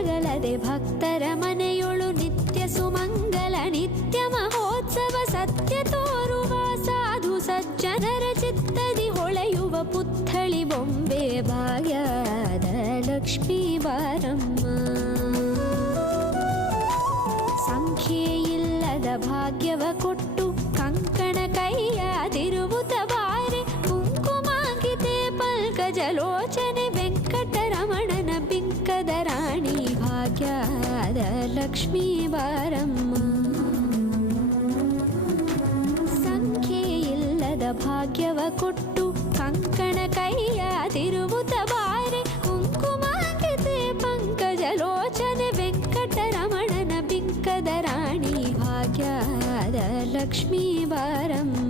ಜಗಲದೆ ಭಕ್ತರ ಮನೆಯೊಳು ನಿತ್ಯ ಸುಮಂಗಲ ನಿತ್ಯ ಮಹೋತ್ಸವ ಸತ್ಯ ತೋರುವ ಸಾಧು ಸಜ್ಜನರ ಚಿತ್ತದಿ ಹೊಳೆಯುವ ಪುತ್ಥಳಿ ಬೊಂಬೆ ಭಾಗ್ಯದ ಲಕ್ಷ್ಮೀ ಬಾರಮ್ಮ. ಸಂಖ್ಯೆಯಿಲ್ಲದ ಭಾಗ್ಯವ ಕೊಟ್ಟು ಕಂಕಣ ಕೈಯಾದಿರುವುದ ಬಾರೆ ಕುಂಕುಮಾಂಕಿತೆ ಪಲ್ಕಜಲೋಚನೆ ವೆಂಕಟರಮಣನ ಬಿಂಕದ ರಾಣಿ ಭಾಗ್ಯದ ಲಕ್ಷ್ಮೀ ಬಾರಮ್ಮ. ಸಂಖ್ಯೆಯಿಲ್ಲದ ಭಾಗ್ಯವ ಕೊಟ್ಟು ಕಂಕಣ ಕೈಯಾದಿರುವುದ ಬಾರೆ ಕುಂಕುಮಾಂಕಿತೆ ಪಂಕಜಲೋಚನೆ ವೆಂಕಟರಮಣನ ಬಿಂಕದ ರಾಣಿ ಭಾಗ್ಯದ ಲಕ್ಷ್ಮೀ ಬಾರಮ್ಮ.